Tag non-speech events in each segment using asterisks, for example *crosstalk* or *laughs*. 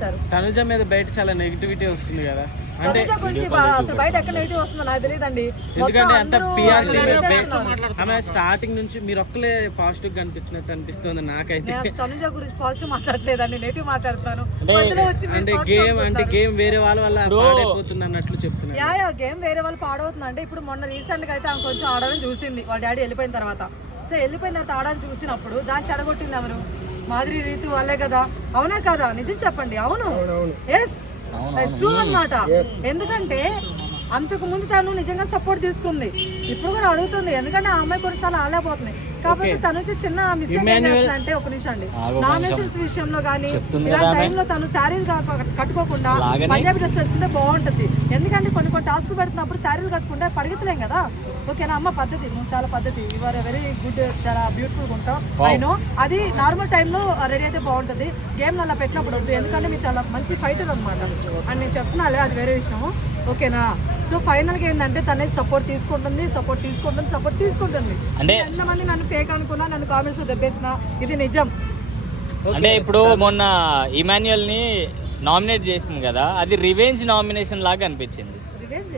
Sir Tanuja మీద బయట చాలా నెగిటివిటీ వస్తుంది కదా. అంటే అసలు బయట ఎక్కడ నెగిటివ్ వస్తుందో నాకు తెలియదండి. ఎందుకంటే అంత పిఆర్ ఆమె స్టార్టింగ్ నుంచి మీరు ఒక్కలే పాజిటివ్ కనిపిస్తున్నట్టు అనిపిస్తుంది నాకైతే. తనుజ గురించి పాజిటివ్ మాట్లాడలేదండి నెగిటివ్ మాట్లాడతాను అంటే గేమ్ అంటే. గేమ్ వేరే వాళ్ళ వల్ల పాడైపోతుంది అన్నట్లు చెప్తున్నారు. యా యా గేమ్ వేరే వాళ్ళు పాడవుతుంది అంటే ఇప్పుడు మొన్న రీసెంట్గా అయితే ఆమె కొంచెం ఆడడం చూసింది. వాళ్ళ డాడీ వెళ్ళిపోయిన తర్వాత. సో వెళ్ళిపోయిన తర్వాత ఆడడం చూసినప్పుడు దాన్ని చెడగొట్టింది ఎవరు? మాదిరి రీతి వాళ్ళే కదా? అవునా కదా? నిజం చెప్పండి. అవును. ఎస్ ట్రూ అన్నమాట. ఎందుకంటే అంతకు ముందు తను నిజంగా సపోర్ట్ తీసుకుంది. ఇప్పుడు కూడా అడుగుతుంది. ఎందుకంటే ఆ అమ్మాయి కొన్నిసార్లు ఆలేపోతుంది. కాకపోతే తను వచ్చి చిన్న మిస్టేక్ ఏం చేస్తుందంటే ఒక నిమిషం అండి. నామినేషన్స్ విషయంలో కానీ ఇలాంటి టైంలో తను శారీలు కట్టుకోకుండా పంజాబీ డ్రెస్ వేసుకుంటే బాగుంటుంది. ఎందుకంటే కొన్ని కొన్ని టాస్క్ పెడుతున్నప్పుడు శారీలు కట్టుకుంటే పరిగెత్తలేం కదా? ఓకేనా? అమ్మ పద్ధతి నువ్వు చాలా పద్ధతి. యువర్ వెరీ గుడ్ చాలా బ్యూటిఫుల్ ఉంటావు అయినో అది నార్మల్ టైంలో రెడీ అయితే బాగుంటుంది. గేమ్ అలా పెట్టినప్పుడు వద్దు. ఎందుకంటే మీరు చాలా మంచి ఫైటర్ అనమాట అని నేను చెప్తున్నాలే అది వేరే విషయం ఓకేనా? సో ఫైనల్గా ఏంటంటే తనే సపోర్ట్ తీసుకుంటుంది సపోర్ట్ తీసుకుంటుంది సపోర్ట్ తీసుకుంటుంది. అంటే ఎంతమంది నన్ను ఫేక్ అనుకున్నా నన్ను కామెంట్స్ దెబ్బేసిన ఇది నిజం. అంటే ఇప్పుడు మొన్న ఇమాన్యుయల్ని నామినేట్ చేసింది కదా అది రివెంజ్ నామినేషన్ లాగా అనిపించింది. రివెంజ్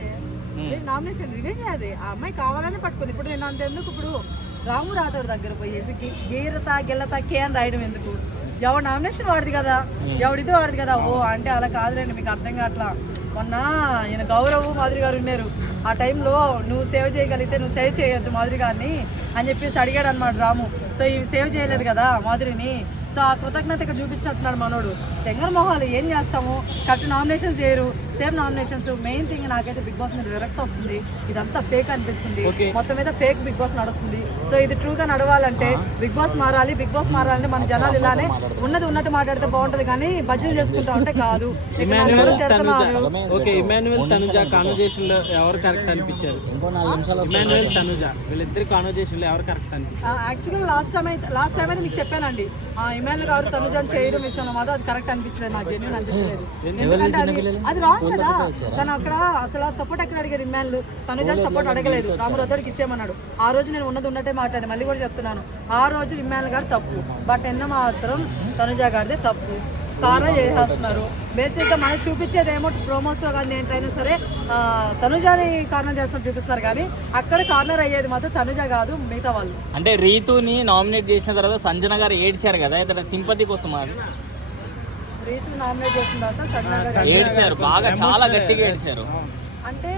నామినేషన్ రివెంజ్ అది ఆ అమ్మాయి కావాలని పట్టుకుంది. ఇప్పుడు నేను అంతెందుకు? ఇప్పుడు రాము రాథోడ్ దగ్గర పోయేసి గీరత గిల్లత కే అని రాయడం ఎందుకు? ఎవడు నామినేషన్ వాడిది కదా? ఎవడిది వాడిది కదా? ఓ అంటే అలా కాదులేండి మీకు అర్థం కావట్లా. మొన్న ఈయన గౌరవ్ మాదిరి గారు ఉన్నారు. ఆ టైంలో నువ్వు సేవ్ చేయగలిగితే నువ్వు సేవ్ చేయొద్దు మాదిరి గారిని అని చెప్పేసి అడిగాడు అనమాట రాము. సో ఇవి సేవ్ చేయలేదు కదా మాధురిని సో ఆ కృతజ్ఞత ఇక్కడ చూపించినట్టున్నాడు మనోడు. తెంగర మొహాలు ఏం చేస్తాము? కరెక్ట్ నామినేషన్స్ చేయరు. సేమ్ నామినేషన్స్ మెయిన్ థింగ్ నాకైతే బిగ్ బాస్ మీద విరక్తి వస్తుంది. ఇదంతా ఫేక్ అనిపిస్తుంది. మొత్తం మీద ఫేక్ బిగ్ బాస్ నడుస్తుంది. సో ఇది ట్రూగా నడవాలంటే బిగ్ బాస్ మారాలి. బిగ్ బాస్ మారాలంటే మన జనాలు ఇలానే ఉన్నది ఉన్నట్టు మాట్లాడితే బాగుంటది కానీ బజ్జీలు చేసుకుంటా ఉంటే కాదు. *laughs* కాన్వర్జేషన్లో ఎవరు కరెక్ట్ అనిపించారు? ఇమాన్యువల్ తనుజ. వీళ్ళిద్దరి కాన్వర్జేషన్లో ఎవరు కరెక్ట్ అనిపించారు? యాక్చువల్గా లాస్ట్ టైం అయితే లాస్ట్ టైం అయితే మీకు చెప్పానండి. ఇమాన్ గారు తనుజాన్ చేయడం విషయంలో మాత్రం అది కరెక్ట్ అనిపించలేదు నాకు జెన్యున్ అనిపించలేదు. ఎందుకంటే అది అది రాంగ్ కదా. తను అక్కడ అసలు సపోర్ట్ ఎక్కడ అడిగారు ఇమాన్లు తనుజాన్ సపోర్ట్ అడగలేదు. రామరాథోడికి ఇచ్చేయమన్నాడు. ఆ రోజు నేను ఉన్నది ఉన్నట్టే మాట్లాడి మళ్ళీ కూడా చెప్తున్నాను. ఆ రోజు ఇమాన్ గారు తప్పు. బట్ ఎన్న మాత్రం తనుజ గారిదే తప్పు. కారణం చేసేస్తున్నారు. బేసిక్గా మనకు చూపించేది ఏమో ప్రోమోస్లో కానీ ఏంటైనా సరే తనుజాని కారణం చేస్తున్నట్టు చూపిస్తున్నారు కానీ అక్కడ కార్నర్ అయ్యేది మాత్రం తనుజ కాదు మిగతా వాళ్ళు. అంటే రీతుని నామినేట్ చేసిన తర్వాత సంజన గారు ఏడ్చారు కదా ఇతర సింపతి కోసం అది? రీతి నామినేట్ చేసిన తర్వాత సజ్జన గారు ఏడ్చారు బాగా చాలా గట్టిగా ఏడ్చారు. అంటే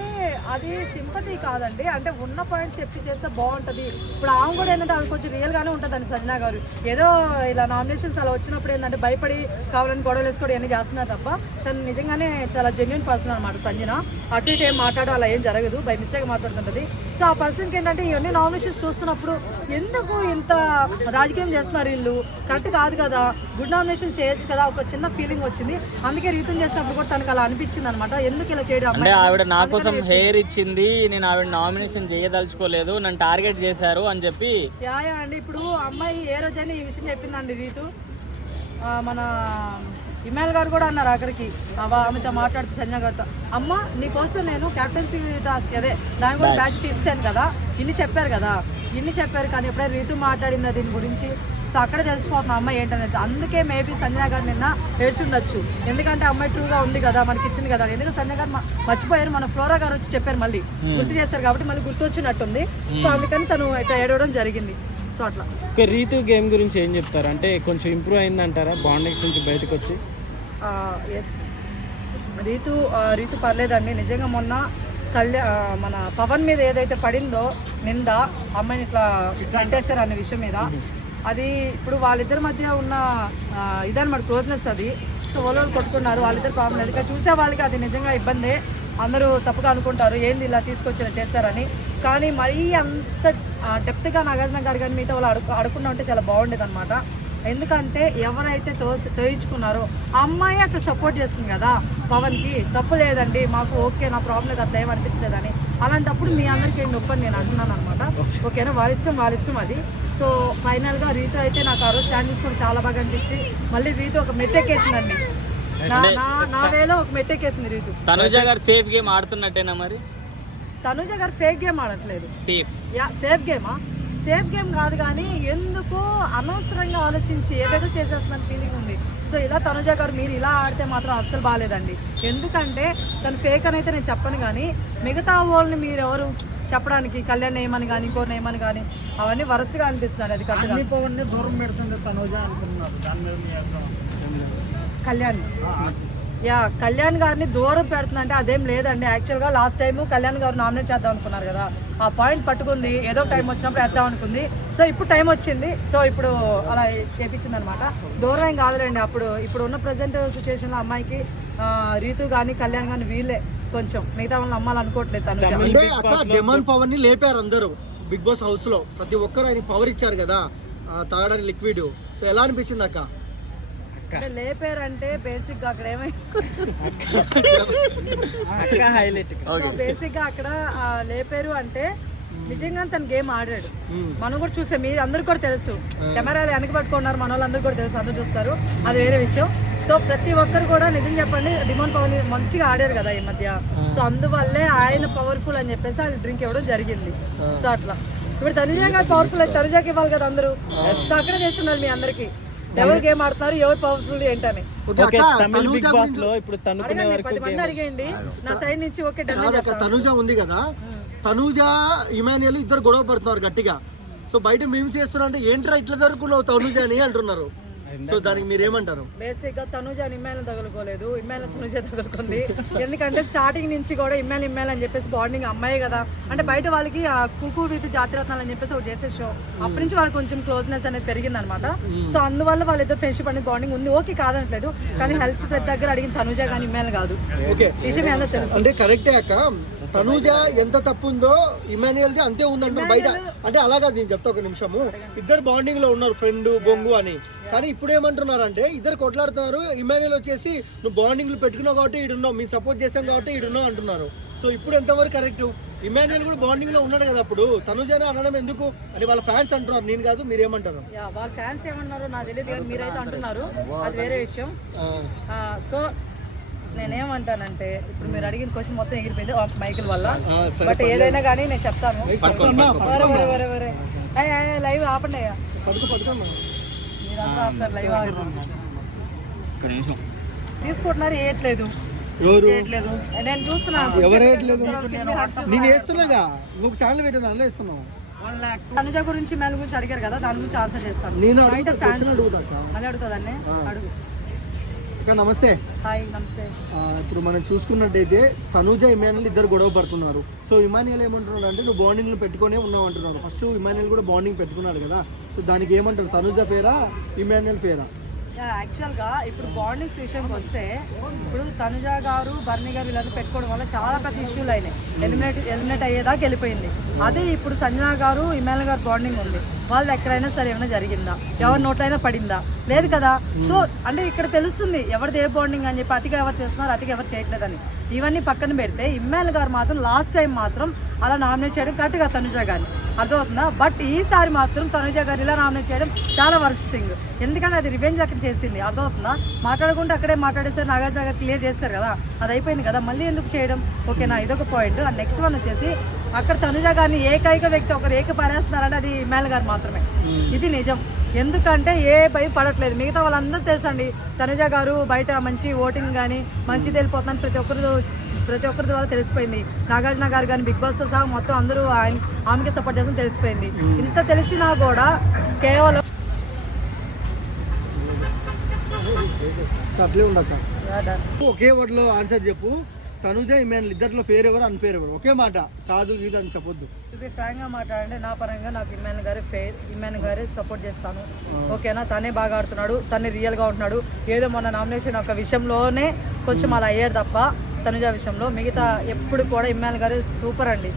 అది సింపతి కాదండి. అంటే ఉన్న పాయింట్స్ చెప్పి చేస్తే బాగుంటుంది. ఇప్పుడు ఆమె కూడా ఏంటంటే ఆమె కొంచెం రియల్గానే ఉంటుందండి ఉంటుంది సజ్జన గారు. ఏదో ఇలా నామినేషన్స్ అలా వచ్చినప్పుడు ఏంటంటే భయపడి కావాలని గొడవలు వేసుకోవడం ఇవన్నీ చేస్తున్నారు తప్ప తను నిజంగానే చాలా జెన్యున్ పర్సన్ అనమాట సంజన. అటు ఇటు ఏం మాట్లాడడం అలా ఏం జరగదు. By mistake మాట్లాడుతుంటుంది. సో ఆ పర్సన్కి ఏంటంటే ఇవన్నీ నామినేషన్స్ చూస్తున్నప్పుడు ఎందుకు ఇంత రాజకీయం చేస్తున్నారు వీళ్ళు? కరెక్ట్ కాదు కదా. గుడ్ నామినేషన్ చేయొచ్చు కదా. ఒక చిన్న ఫీలింగ్ వచ్చింది. అందుకే రీతం చేసినప్పుడు కూడా తనకు అలా అనిపించింది అనమాట ఎందుకు ఇలా చేయడం? అంటే ఆవిడ నా కోసం హెయిర్ ఇచ్చింది. నేను ఆవిడ నామినేషన్ చేయదలుచుకోలేదు. నన్ను టార్గెట్ చేశారు అని చెప్పి యా అండి. ఇప్పుడు అమ్మాయి ఏ రోజైనా ఈ విషయం చెప్పిందండి రీతు. మన ఇమాల్ గారు కూడా అన్నారు వా- ఆమెతో మాట్లాడుతూ సంజయ్ గారితో అమ్మ నీకోసం నేను క్యాప్టెన్సీ టాస్క్ అదే దాని కూడా బ్యాచ్ తీసాను కదా ఇన్ని చెప్పారు కదా ఇన్ని చెప్పారు కానీ ఎప్పుడైనా రీతు మాట్లాడిందా దీని గురించి? సో అక్కడ తెలిసిపోతుంది అమ్మాయి ఏంటనేది. అందుకే మేబీ సంజయ్ గారు నిన్న ఏడ్చుండొచ్చు. ఎందుకంటే అమ్మాయి ట్రూగా ఉంది కదా మనకి ఇచ్చింది కదా ఎందుకంటే సంజయ్ గారు మర్చిపోయారు. మన ఫ్లోరా గారు వచ్చి చెప్పారు మళ్ళీ. గుర్తు చేస్తారు కాబట్టి మళ్ళీ గుర్తు వచ్చినట్టుంది సో అందుకని తను ఇట్లా ఏడవడం జరిగింది. సో అట్లా. ఒక రీతు గేమ్ గురించి ఏం చెప్తారు? అంటే కొంచెం ఇంప్రూవ్ అయిందంటారా? బాండింగ్స్ నుంచి బయటకు వచ్చి ఎస్ రీతు రీతు పర్లేదండి. నిజంగా మొన్న కళ్యా ఆ, మన పవన్ మీద ఏదైతే పడిందో నింద అమ్మాయిని ఇట్లా ఇట్లా అంటేశారు అనే విషయం మీద అది ఇప్పుడు వాళ్ళిద్దరి మధ్య ఉన్న ఇదన్నమాట క్లోజ్నెస్ అది. సో వాళ్ళు కొట్టుకున్నారు వాళ్ళిద్దరు ప్రాబ్లం లేదు. చూసే వాళ్ళకి అది నిజంగా ఇబ్బందే. అందరూ తప్పుగా అనుకుంటారు ఏంది ఇలా తీసుకొచ్చి చేస్తారని. కానీ మరీ అంత డెప్త్గా నాగార్జున గారు కానీ మిగతా వాళ్ళు అడుగు అడగకుండా ఉంటే చాలా బాగుండేది అనమాట ఎందుకంటే ఎవరైతే తో తోయించుకున్నారో ఆ అమ్మాయి అక్కడ సపోర్ట్ చేస్తుంది కదా పవన్కి. తప్పు లేదండి మాకు ఓకే నా ప్రాబ్లం లేదు అట్లా ఏం అనిపించలేదని అలాంటప్పుడు మీ అందరికీ ఏం నొప్పని నేను అంటున్నాను అనమాట ఓకేనా? వాళ్ళ ఇష్టం వాళ్ళ ఇష్టం అది. సో ఫైనల్గా రీతు అయితే నాకు ఆ రోజు స్టాండ్ తీసుకొని చాలా బాగా అనిపించి మళ్ళీ రీతు ఒక మెట్టెక్కేసిందండి. నా నా వేలో ఒక మెట్టెక్కేసింది రీతు. తనుజ గారు సేఫ్ గేమ్ ఆడుతున్నట్టేనా మరి? తనుజ గారు ఫేక్ గేమ్ ఆడట్లేదు. సేఫ్ యా సేఫ్ గేమా సేఫ్ గేమ్ కాదు కానీ ఎందుకు అనవసరంగా ఆలోచించి ఏదేదో చేసేస్తున్న ఫీలింగ్ ఉంది. సో ఇలా తనుజ గారు మీరు ఇలా ఆడితే మాత్రం అస్సలు బాగాలేదండి ఎందుకంటే తను ఫేక్ అని అయితే నేను చెప్పను కానీ మిగతా వాళ్ళని మీరు ఎవరు చెప్పడానికి కళ్యాణ్ ఏమని కానీ ఇంకోటి ఏమని కానీ అవన్నీ వరస్ట్గా అనిపిస్తున్నాడు అది పవన్ని దూరం పెడుతుంది తనుజ అభిప్రాయం? కళ్యాణ్. యా కళ్యాణ్ గారిని దూరం పెడుతున్నా అంటే అదేం లేదండి. యాక్చువల్గా లాస్ట్ టైం కళ్యాణ్ గారు నామినేట్ చేద్దాం అనుకున్నారు కదా. ఆ పాయింట్ పట్టుకుంది ఏదో టైం వచ్చినప్పుడు వేద్దాం అనుకుంది. సో ఇప్పుడు టైం వచ్చింది. సో ఇప్పుడు అలా చేపించింది అనమాట దూరం ఏం కాదులేండి. అప్పుడు ఇప్పుడు ఉన్న ప్రజెంట్ సిచ్యువేషన్లో అమ్మాయికి ఆ, రీతు కానీ కళ్యాణ్ కానీ వీళ్ళే కొంచెం. మిగతా వాళ్ళని అమ్మాలి అనుకోవట్లేదు తను. డెమాన్ పవర్ని లేపారు అందరూ. బిగ్ బాస్ హౌస్లో. ప్రతి ఒక్కరు ఆయన పవర్ ఇచ్చారు కదా. ఆ, తాగడానికి లిక్విడ్ సో ఎలా అనిపించింది అక్క? అంటే లేపారంటే బేసిక్గా అక్కడ ఏమై అక్క హైలైట్ బేసిక్గా అక్కడ లేపారు అంటే నిజంగా తను గేమ్ ఆడాడు. మనం కూడా చూస్తే మీరు అందరు కూడా తెలుసు. కెమెరాలు వెనక పట్టుకున్నారు మన వాళ్ళందరూ కూడా తెలుసు. అందరూ చూస్తారు. అది వేరే విషయం. సో ప్రతి ఒక్కరు కూడా నిజం చెప్పండి డిమాండ్ పవర్ మంచిగా ఆడారు కదా ఈ మధ్య. సో అందువల్లే ఆయన పవర్ఫుల్ అని చెప్పేసి ఆయన డ్రింక్ ఇవ్వడం జరిగింది. సో అట్లా. ఇప్పుడు తనుజ గారు పవర్ఫుల్ అయితే తనుజాకి ఇవ్వాలి కదా అందరూ. అక్కడే చేస్తున్నారు మీ అందరికి. ఎవరు గేమ్ ఆడుతున్నారు ఎవరు పవర్ఫుల్ ఏంటని. తమిళ తనూజ బిగ్ బాస్లో ఇప్పుడు తనుకునే అడగండి వరకు పది మంది అడిగేయండి. నా సైడ్ నుంచి ఓకే తనూజ ఉంది కదా. తనూజ ఇమానియల్ ఇద్దరు గొడవ పడుతున్నారు గట్టిగా. సో బయట మేము చేస్తున్నా అంటే ఏంట్రా ఇట్లా జరుపుకున్నావు తనూజ అని అంటున్నారు. సో దానికి మీరేమంటారు బేసిక్గా తనుజ ఇమ్మాయిల్ తగులుకోలేదు. ఇమ్మాయిల్ తనుజ తగులుకుంది. ఎందుకంటే స్టార్టింగ్ నుంచి కూడా ఇమ్మాయిల్ ఇమ్మాయిల్ అని చెప్పేసి బాండింగ్ అమ్మాయి కదా. అంటే బయట వాళ్ళకి ఆ కుకు విత్ జాతిరత్నాలు అని చెప్పేసి ఒకటి చేసే షో అప్పటి నుంచి వాళ్ళకి కొంచెం క్లోజ్నెస్ అనేది పెరిగింది అనమాట సో అందువల్ల వాళ్ళిద్దరు ఫ్రెండ్షిప్ అనేది బాండింగ్ ఉంది. ఓకే కాదనట్లేదు. కానీ హెల్త్ ప్రతి దగ్గర అడిగిన తనుజ కానీ ఇమ్మాయిల్ కాదు. విషయం అందరూ తెలుసు. అంటే కరెక్టే అక్క. తనూజ ఎంత తప్పు ఉందో ఇమాన్యుయల్ది అంతే ఉందంటారు బయట. అంటే అలాగా నేను చెప్తా ఒక నిమిషము. ఇద్దరు బాండింగ్లో ఉన్నారు ఫ్రెండ్ బొంగు అని. కానీ ఇప్పుడు ఏమంటున్నారు అంటే ఇద్దరు కొట్లాడుతున్నారు ఇమాన్యుయల్ వచ్చేసి నువ్వు బాండింగ్లు పెట్టుకున్నావు కాబట్టి ఈడున్నావు మీ సపోర్ట్ చేసాం కాబట్టి ఈడున్నావు అంటున్నారు. సో ఇప్పుడు ఎంతవరకు కరెక్ట్? ఇమాన్యుయల్ కూడా బాండింగ్లో ఉన్నాడు కదా అప్పుడు. తనుజని అనడం ఎందుకు? అని వాళ్ళ ఫ్యాన్స్ అంటున్నారు. నేను కాదు మీరేమంటారు? యా, వాళ్ళ ఫ్యాన్స్ ఏమన్నారో నాకు తెలియదు కానీ మీరైతే అంటున్నారు. అది వేరే విషయం. ఆ, సో నేనేమంటానంటే ఇప్పుడు మీరు అడిగిన క్వశ్చన్ మొత్తం ఎగిరిపోయింది మైకిల్ వల్ల. బట్ ఏదైనా కానీ నేను చెప్తాను. లైవ్ ఆపండి అయ్యా. తీసుకుంటున్నారు వేయట్లేదు నేను చూస్తున్నాను ఎవరు వేయట్లేదు నేను వేస్తున్నాగా? ఒక ఛానల్ పెట్టాను అందులో వేస్తున్నావు. తనుజ గురించి మేల గురించి అడిగారు కదా దాని గురించి ఆన్సర్ చేస్తాను. నేను అడుగుతా అడుగుతుందండి అడుగు. అక్క నమస్తే. హాయ్ నమస్తే. ఇప్పుడు మనం చూసుకున్నట్టయితే తనూజ ఇమానియల్ ఇద్దరు గొడవ పడుతున్నారు. సో ఇమానియల్ ఏమంటున్నాడు అంటే నువ్వు బాండింగ్లు పెట్టుకునే ఉన్నావు అంటున్నారు ఫస్ట్ ఇమానియల్ కూడా బాండింగ్ పెట్టుకున్నాడు కదా. సో దానికి ఏమంటారు తనూజ ఫేరా ఇమానియల్ ఫేరా యాక్చువల్గా ఇప్పుడు బాండింగ్స్ విషయంకి వస్తే ఇప్పుడు తనుజ గారు బర్ణి గారు వీళ్ళందరూ పెట్టుకోవడం వల్ల చాలా పెద్ద ఇష్యూలు అయినాయి. ఎలిమినేట్ ఎలిమినేట్ అయ్యేదాకా వెళ్ళిపోయింది. అదే ఇప్పుడు సంజన గారు ఇమాన్ గారు బాండింగ్ ఉంది. వాళ్ళు ఎక్కడైనా సరే ఏమైనా జరిగిందా? ఎవరి నోట్లైనా పడిందా? లేదు కదా? సో అంటే ఇక్కడ తెలుస్తుంది ఎవరిది ఏ బాండింగ్ అని చెప్పి అతిగా ఎవరు చేస్తున్నారు అతిగా ఎవరు చేయట్లేదని. ఇవన్నీ పక్కన పెడితే ఇమ్మాయిల్ గారు మాత్రం లాస్ట్ టైం మాత్రం అలా నామినేట్ చేయడం కరెక్ట్గా తనుజ గారిని. అర్థమవుతుందా? బట్ ఈసారి మాత్రం తనుజ గారు ఇలా నామినేట్ చేయడం చాలా వర్స్ట్ థింగ్ ఎందుకంటే అది రివెంజ్ అక్కడ చేసింది. అర్థమవుతుందా? మాట్లాడకుండా అక్కడే మాట్లాడేసారు నాగార్జున గారు క్లియర్ చేస్తారు కదా? అది అయిపోయింది కదా? మళ్ళీ ఎందుకు చేయడం? ఓకేనా ఇదొక పాయింట్ అండ్ నెక్స్ట్ వన్ వచ్చేసి అక్కడ తనుజ గారిని ఏకైక వ్యక్తి ఒకరు ఏక పారేస్తున్నారంటే అది ఇమ్మాయిల్ గారు మాత్రమే. ఇది నిజం. ఎందుకంటే ఏ భయం పడట్లేదు. మిగతా వాళ్ళందరూ తెలుసండి తనుజ గారు బయట మంచి ఓటింగ్ కానీ మంచి వెళ్ళిపోతుందని ప్రతి ఒక్కరు ప్రతి ఒక్కరి ద్వారా తెలిసిపోయింది. నాగార్జున గారు కానీ బిగ్ బాస్తో సహా మొత్తం అందరూ ఆయన ఆమెకి సపోర్ట్ చేస్తామని తెలిసిపోయింది. ఇంత తెలిసినా కూడా కేవలం ఒకే వర్డ్లో ఆన్సర్ చెప్పు. తనుజ ఇమానియల్ ఇద్దరిలో ఫేర్ ఎవరు అన్ఫేర్ ఎవరు? ఒకే మాట. కాదు ఇది అని చెప్పొద్దు. ఇప్పుడు ఫ్రాంక్గా మాట్లాడండి నా పరంగా నాకు ఇమ్మాన్ గారే ఫేర్ ఇమ్మాన్ గారే సపోర్ట్ చేస్తాను. ఓకేనా? తనే బాగా ఆడుతున్నాడు తనే రియల్గా ఉంటున్నాడు. ఏదో మొన్న నామినేషన్ ఒక విషయంలోనే కొంచెం అలా అయ్యారు తప్ప తనుజ విషయంలో మిగతా ఎప్పుడు కూడా ఇమ్మాన్ గారే సూపర్ అండి.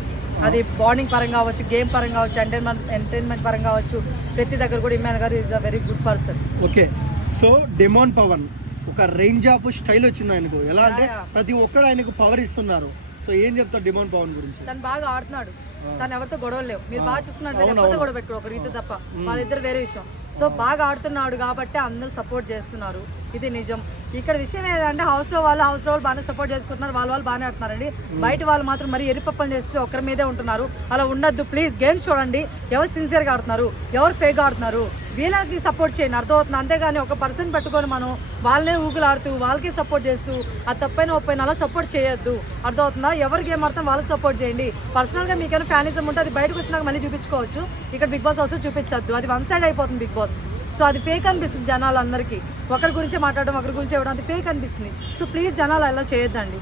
అది బాండింగ్ పరంగా కావచ్చు గేమ్ పరంగా కావచ్చు ఎంటర్టైన్మెంట్ ఎంటర్టైన్మెంట్ పరంగా కావచ్చు ప్రతి దగ్గర కూడా ఇమ్మాన్ గారు is a very good person okay. So demon Pavan. ఒక రేంజ్ ఆఫ్ స్టైల్ వచ్చింది ఆయనకు. ఎలా అంటే ప్రతి ఒక్కరు ఆయనకు పవర్ ఇస్తున్నారు. సో ఏం చెప్తారు డిమాండ్ పవన్ గురించి? తను బాగా ఆడుతున్నాడు. తను ఎవరితో గొడవలు లేవు. మీరు బాగా చూస్తున్నట్టు ఎవరితో గొడవ పెట్టుకో ఒక రీతి తప్ప. వాళ్ళిద్దరు వేరే విషయం. సో బాగా ఆడుతున్నాడు కాబట్టి అందరూ సపోర్ట్ చేస్తున్నారు. ఇది నిజం. ఇక్కడ విషయం ఏంటంటే హౌస్లో వాళ్ళు హౌస్లో వాళ్ళు బాగానే సపోర్ట్ చేసుకుంటున్నారు. వాళ్ళ వాళ్ళు బాగానే ఆడుతున్నారండి. బయట వాళ్ళు మాత్రం మరి ఎరిపప్పలు చేసి ఒకరి మీదే ఉంటున్నారు. అలా ఉండొద్దు. ప్లీజ్ గేమ్స్ చూడండి. ఎవరు సిన్సియర్గా ఆడుతున్నారు? ఎవరు ఫేక్ ఆడుతున్నారు? వీళ్ళకి సపోర్ట్ చేయండి. అర్థమవుతుంది. అంతేగాని ఒక పర్సన్ పెట్టుకొని మనం వాళ్ళనే ఊగులాడుతూ వాళ్ళకి సపోర్ట్ చేస్తూ అది తప్పైన ఒప్పైన అలా సపోర్ట్ చేయొద్దు. అర్థమవుతుందా? ఎవరి గేమ్ ఆడతాం వాళ్ళకి సపోర్ట్ చేయండి. పర్సనల్గా మీకైనా ఫ్యానిజం ఉంటే అది బయటకు వచ్చినాక మళ్ళీ చూపించుకోవచ్చు. ఇక్కడ బిగ్ బాస్ హౌస్ చూపించొద్దు. అది వన్ సైడ్ అయిపోతుంది బిగ్ బాస్. సో అది ఫేక్ అనిపిస్తుంది జనాలందరికీ. ఒకరి గురించి మాట్లాడడం ఒకరి గురించి ఇవ్వడం అది ఫేక్ అనిపిస్తుంది. సో ప్లీజ్ జనాలు అలా చేయొద్దండి.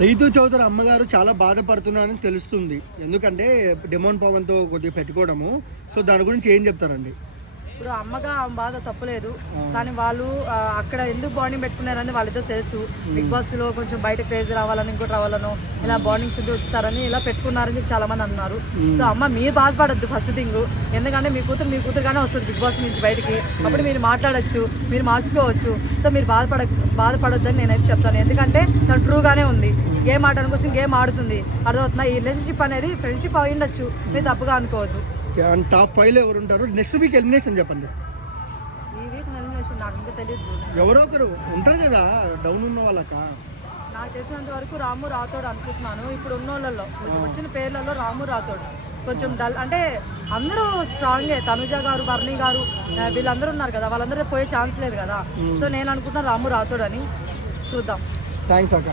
రైతు చౌదరి అమ్మగారు చాలా బాధపడుతున్నారని తెలుస్తుంది. ఎందుకంటే డెమోన్ పవన్తో కొద్దిగా పెట్టుకోవడము. సో దాని గురించి ఏం చెప్తారండి? ఇప్పుడు అమ్మగా ఆమె బాధ తప్పలేదు. కానీ వాళ్ళు అక్కడ ఎందుకు బాండింగ్ పెట్టుకున్నారని వాళ్ళిద్దరు తెలుసు. బిగ్ బాస్లో కొంచెం బయట క్రేజ్ రావాలని ఇంకోటి రావాలనో ఇలా బాండింగ్స్ ఉండి వచ్చుతారని ఇలా పెట్టుకున్నారని చెప్పి చాలా మంది అన్నారు సో అమ్మ మీరు బాధపడద్దు ఫస్ట్ థింగ్ ఎందుకంటే మీ కూతురు మీ కూతురుగానే వస్తుంది బిగ్ బాస్ నుంచి బయటికి. అప్పుడు మీరు మాట్లాడొచ్చు మీరు మార్చుకోవచ్చు. సో మీరు బాధపడ బాధపడొద్దని నేనైతే చెప్తాను. ఎందుకంటే తను ట్రూగానే ఉంది. గేమ్ ఆడడానికి వచ్చి గేమ్ ఆడుతుంది. అర్థమవుతుందా? ఈ రిలేషన్షిప్ అనేది ఫ్రెండ్షిప్ అయి ఉండొచ్చు. మీరు తప్పుగా అనుకోవద్దు. అండ్ టాప్ ఫైవ్లో ఎవరు ఉంటారు? నెక్స్ట్ వీక్ ఎలిమినేషన్ చెప్పండి. ఈ వీక్ నాకు ఇంకా తెలియదు ఎవరో ఒకరు ఉంటారు కదా డౌన్ ఉన్న వాళ్ళక. నాకు తెలిసినంత వరకు రాము రాథోడ్ అనుకుంటున్నాను. ఇప్పుడు ఉన్న వాళ్ళలో వచ్చిన పేర్లలో రాము రాథోడ్. కొంచెం డల్ అంటే అందరూ స్ట్రాంగే తనుజ గారు బర్ణి గారు వీళ్ళందరూ ఉన్నారు కదా. వాళ్ళందరూ పోయే ఛాన్స్ లేదు కదా. సో నేను అనుకుంటున్నా రాము రాథోడ్ అని. చూద్దాం. థ్యాంక్స్ అక్క.